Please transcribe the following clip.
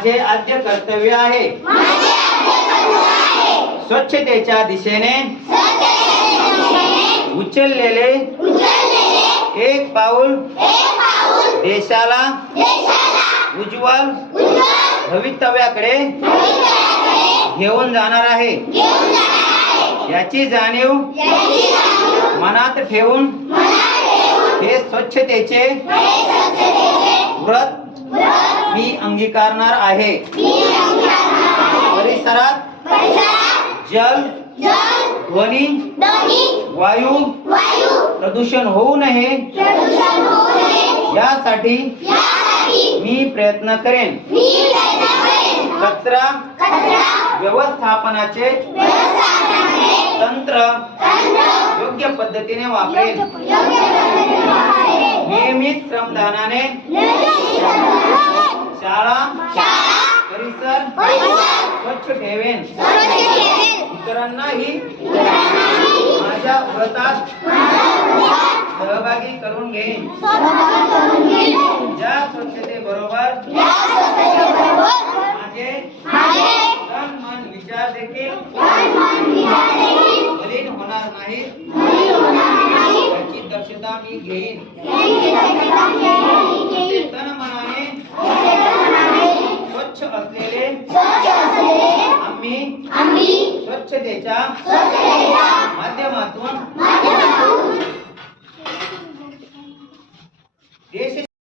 माझे आद्य कर्तव्य आहे स्वच्छतेच्या दिशेने उचललेले एक पाऊल देशाला उज्ज्वल भवितव्याकडे घेऊन जाणार आहे। याची जाणीव मनात ठेवून हे स्वच्छतेचे व्रत मी अंगीकारणार आहे। परिसरात जल, ध्वनी, वायू प्रदूषण होऊ नये यासाठी मी प्रयत्न करेन। कचरा व्यवस्थापनाचे तंत्र योग्य पद्धतीने वापरेन। नियमित श्रमदानाने शाळा परिसर स्वच्छ ठेवेन। इतरांनाही माझ्या व्रतात सहभागी करून घेईन। ज्या स्वच्छतेबरोबर माझे तन मन विचार देखील मलिन होणार नाही याची दक्षता मी घेईन। तन मनाने स्वच्छ असलेले आम्ही स्वच्छतेच्या माध्यमातून देश